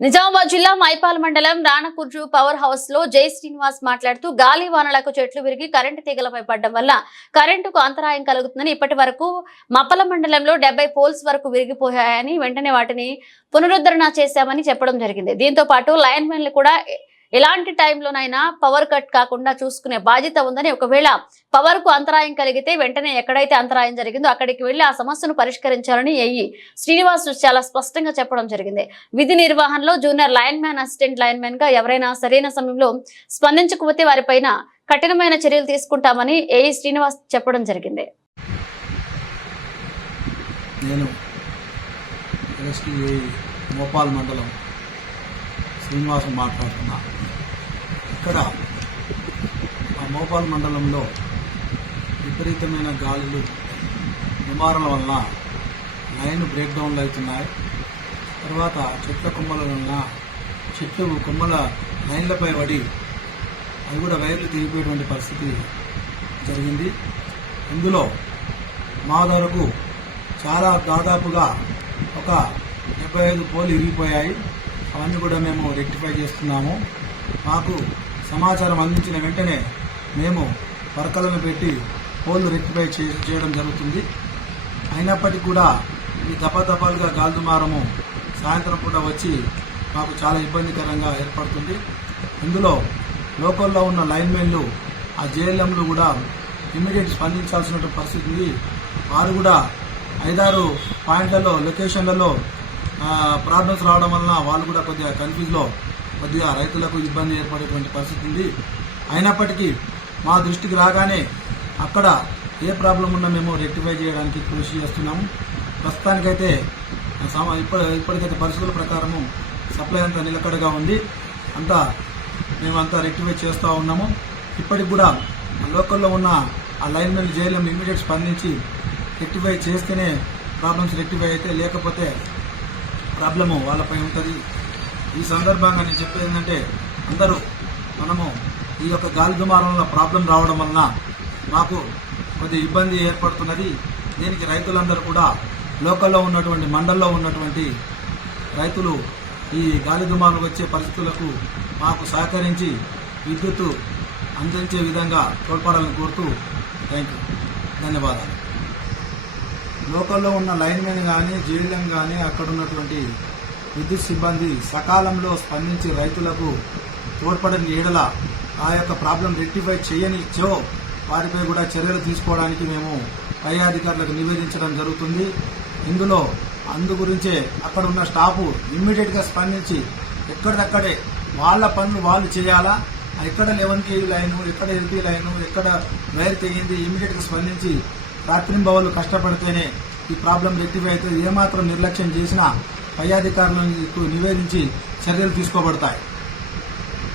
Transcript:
నిజామాబాద్ జిల్లా మైపాల్ మండలం రాణకుర్జు పవర్ హౌస్లో జై శ్రీనివాస్ మాట్లాడుతూ గాలి వానలకు చెట్లు విరిగి కరెంటు తీగలపై పడడం వల్ల కరెంటుకు అంతరాయం కలుగుతుందని ఇప్పటి వరకు మప్పల మండలంలో డెబ్బై పోల్స్ వరకు విరిగిపోయాయని వెంటనే వాటిని పునరుద్ధరణ చేశామని చెప్పడం జరిగింది. దీంతో పాటు లైన్ మెన్లు కూడా ఎలాంటి టైంలోనైనా పవర్ కట్ కాకుండా చూసుకునే బాధ్యత ఉందని ఒకవేళ పవర్కు అంతరాయం కలిగితే వెంటనే ఎక్కడైతే అంతరాయం జరిగిందో అక్కడికి వెళ్ళి ఆ సమస్యను పరిష్కరించాలని ఏఈ శ్రీనివాస్ చాలా స్పష్టంగా చెప్పడం జరిగింది. విధి నిర్వహణలో జూనియర్ లైన్ మ్యాన్ అసిస్టెంట్ లైన్ మ్యాన్గా ఎవరైనా సరైన సమయంలో స్పందించకపోతే వారిపైన కఠినమైన చర్యలు తీసుకుంటామని ఏఈ శ్రీనివాస్ చెప్పడం జరిగింది. నేను మోపాల్ మండలం శ్రీనివాసం మాట్లాడుతున్నా. ఇక్కడ ఆ మోపాల్ మండలంలో విపరీతమైన గాలులు నివారణ వలన లైన్ బ్రేక్ డౌన్లు అవుతున్నాయి. తర్వాత చెట్ల కొమ్మల వలన చెట్లు కొమ్మల లైన్లపై పడి అవి కూడా వైర్లు తెగిపోయేటువంటి పరిస్థితి జరిగింది. ఇందులో మా వరకు చాలా దాదాపుగా ఒక డెబ్బై ఐదు పోలు ఇరిగిపోయాయి. అవన్నీ కూడా మేము రెక్టిఫై చేస్తున్నాము. మాకు సమాచారం అందించిన వెంటనే మేము వర్కలను పెట్టి పోలు రెక్టిఫై చే- చేయడం జరుగుతుంది. అయినప్పటికీ కూడా ఈ దపాదపాలుగా గాల్దుమారము సాయంత్రం పూట వచ్చి మాకు చాలా ఇబ్బందికరంగా ఏర్పడుతుంది. ఇందులో లోకల్లో ఉన్న లైన్మెన్లు ఆ జేఎల్ఎంలు కూడా ఇమ్మీడియట్ స్పందించాల్సిన పరిస్థితి ఉంది. వారు కూడా ఐదారు పాయింట్లలో లొకేషన్లలో ప్రాబ్లమ్స్ రావడం వలన వాళ్ళు కూడా కొద్దిగా కన్ఫ్యూజ్లో కొద్దిగా రైతులకు ఇబ్బంది ఏర్పడేటువంటి పరిస్థితి ఉంది. అయినప్పటికీ మా దృష్టికి రాగానే అక్కడ ఏ ప్రాబ్లం ఉన్నా మేము రెక్టిఫై చేయడానికి కృషి చేస్తున్నాము. ప్రస్తుతానికైతే ఇప్పటి ఇప్పటికైతే పరిస్థితుల ప్రకారము సప్లై అంతా నిలకడగా ఉంది. అంతా మేమంతా రెక్టిఫై చేస్తూ ఉన్నాము. ఇప్పటికి కూడా లోకల్లో ఉన్న ఆ లైన్ మెన్ జైలం ఇమీడియట్ స్పందించి రెక్టిఫై చేస్తేనే ప్రాబ్లమ్స్ రెక్టిఫై అయితే లేకపోతే ప్రాబ్లము వాళ్ళపై ఉంటుంది. ఈ సందర్భంగా నేను చెప్పేది ఏంటంటే అందరూ మనము ఈ యొక్క గాలి దుమారంలో ప్రాబ్లం రావడం వలన మాకు కొద్ది ఇబ్బంది ఏర్పడుతున్నది. దీనికి రైతులందరూ కూడా లోకల్లో ఉన్నటువంటి మండల్లో ఉన్నటువంటి రైతులు ఈ గాలి దుమారులు వచ్చే పరిస్థితులకు మాకు సహకరించి విద్యుత్తు అందించే విధంగా తోడ్పడాలని కోరుతూ థ్యాంక్ యూ ధన్యవాదాలు. లోకల్లో ఉన్న లైన్మెన్ కానీ జేఎల్ఎం కానీ అక్కడ ఉన్నటువంటి విద్యుత్ సిబ్బంది సకాలంలో స్పందించి రైతులకు తోడ్పడని ఏడల ఆ యొక్క ప్రాబ్లం రెక్టిఫై చేయని చో వారిపై కూడా చర్యలు తీసుకోవడానికి మేము పై అధికారులకు నివేదించడం జరుగుతుంది. ఇందులో అందు గురించే అక్కడ ఉన్న స్టాఫ్ ఇమ్మీడియట్గా స్పందించి ఎక్కడిదక్కడే వాళ్ళ పనులు వాళ్ళు చేయాలా? ఎక్కడ లెవెన్ కేవీ లైను ఎక్కడ ఎల్పీ లైను ఎక్కడ వైర్ తెగింది? ఇమ్మీడియట్గా స్పందించి రాత్రింబవళ్ళు కష్టపడితేనే ఈ ప్రాబ్లం రెక్టిఫై అయితే ఏమాత్రం నిర్లక్ష్యం చేసినా పై అధికారులకు నివేదించి చర్యలు తీసుకోబడతాయి.